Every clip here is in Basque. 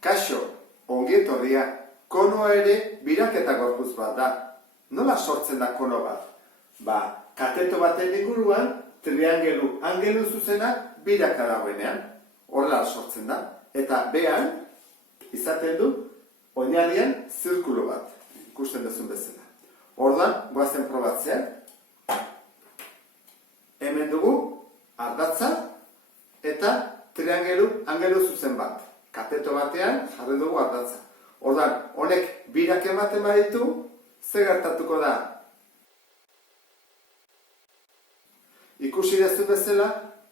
Kaixo, ongi etorria, konoa ere biraketa gorputz bat da. Nola sortzen da kono bat? Kateto baten inguruan, triangelu zuzenak biraka dagoenean. Horrela sortzen da. Eta behan, izaten du, oinarrian zirkulo bat. Ikusten duzun bezala. Orduan, goazen probatzea. Hemen dugu, ardatza eta triangelu zuzen bat. Kateto batean jarri dugu ardatza. Orduan, honek birak ematen baditu, zer gertatuko da? Ikusi dezu bezala,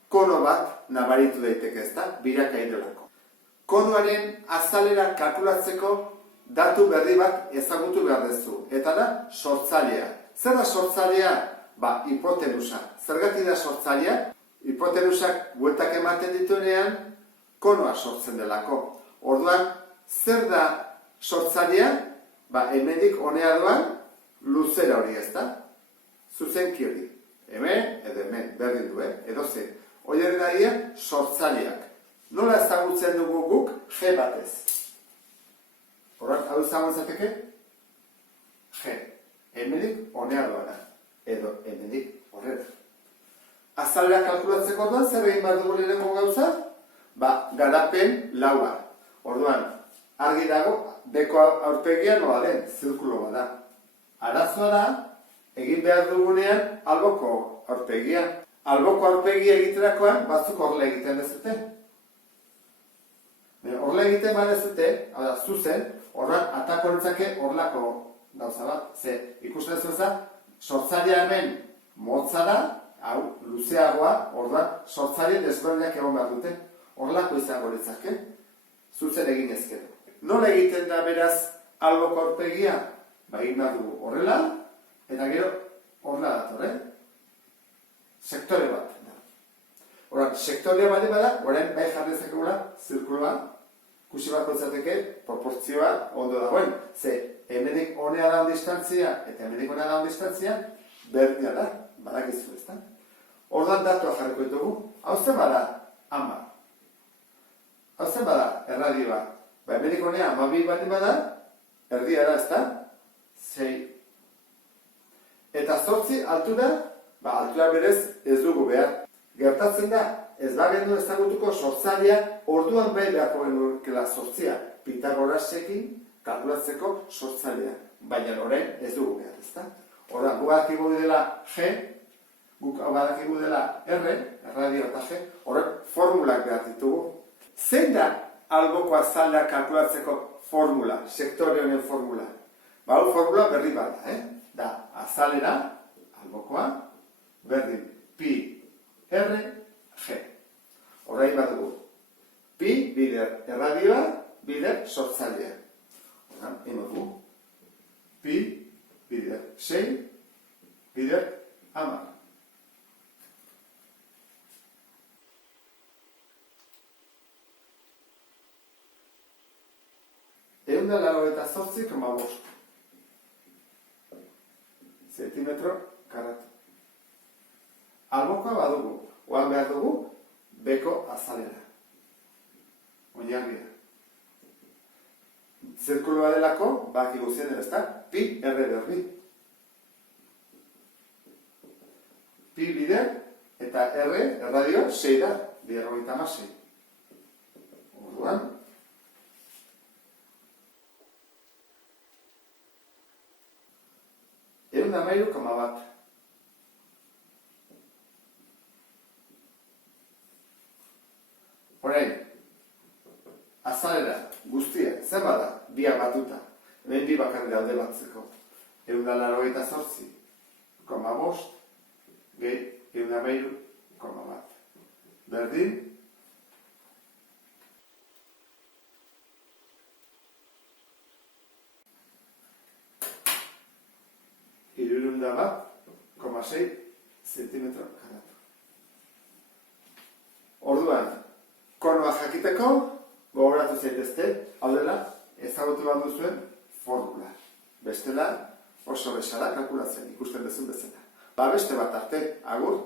kono bat nabaritu daiteke, ezta? Biraka irelako. Konoaren azalera kalkulatzeko datu berri bat ezagutu behar duzu. Eta da, sortzailea. Zer da sortzailea? Hipotenusa. Zergatik da sortzailea? Hipotenusak bueltak ematen dituenean, konoa sortzen delako. Orduan, zer da sortzailea? Hemendik honea doan luzera hori, ezta? Zuzenki hori. Hemen, edo hemen, berdin du, edo zen. Horiek daia sortzaileak. Nola ezagutzen dugu guk G batez? Horrak, hau ezagutzateke? G. Hemendik honea doana. Edo hemendik horrela. Azalea kalkulatzeko orduan, zer egin behar dugu lehenengo gauza? Garapen laua. Orduan, argi dago, beko aurpegia nola den, zirkulo bat da. Arazoa da, egin behar dugunean, alboko aurpegia. Alboko aurpegia egiterakoan, batzuk horrela egiten dezute. Horrela egiten badezute, hau da, zuzen, horran atako nintzake horrelako gauza bat. Ze, ikusten zuza, sortzailea hemen motza da, hau, luzeagoa, orduan, sortzaile desberdinak egon behar dute. Horrelako izango litzake, zuzen egin ezkero. Nola egiten da beraz alboko aurpegia? Egin behar dugu horrela, eta gero horrela dator, sektore bat. Horan, sektorea bali bada, orain bai jarrezakegula, zirkuloa, kusi bako izateke, proportzioa ondo dagoen. Ze, hemenik honea daun distantzia, eta hemenik honea daun distantzia, berdina da, badakizu ez da. Orduan datua jarriko ditugu, hau zen bada, 10. Hau zen bada, erradioa. Hemenik honea 12 bat bada, erdia da ez da, 6. Eta 8 altura, altura berez ez dugu behar. Gertatzen da, ez bagendu ezagutuko sortzailea, orduan beharko genukela sortzia. Pitagorasekin kalkulatzeko sortzailea. Baina orain ez dugu behar, ez da? Orduan, gu badakigu dela G, guk badakigu dela R, erradio eta G, horrek formulak behar ditugu. Zein da alboko azalea kalkulatzeko formula, sektore honen formula? Hau formula berri bat da, Da, azalera, albokoa, berdin, pi, R, G. Horrein bat dugu. Pi, bider erradioa, bider sortzailea. Horrein, emo dugu. Pi, bider 6, bider 10. Eunda lago eta 8,5 zentimetro karatu. Albokoa badugu, oan behar dugu, beko azalera. Oinarria. Zirkuloa delako, baki guzien ez da, pi erre berri. Pi bider eta erre, erradio, 6 da, 56. Orduan, eunda mairu koma bat. Horain, azalera guztia, zer bada, biak batuta. Hemen bi bakarri daude batzeko. Eunda larogeita 8,5 gehi eunda mairu koma bat. Berdin, irurunda bat, 6 zentimetro karatu. Orduan, konoa jakiteko, gogoratu zaitezte, hau dela, ezagutu bat duzuen formula. Bestela, oso bezala kalkulatzen ikusten dezun bezala. Beste bat arte, agur.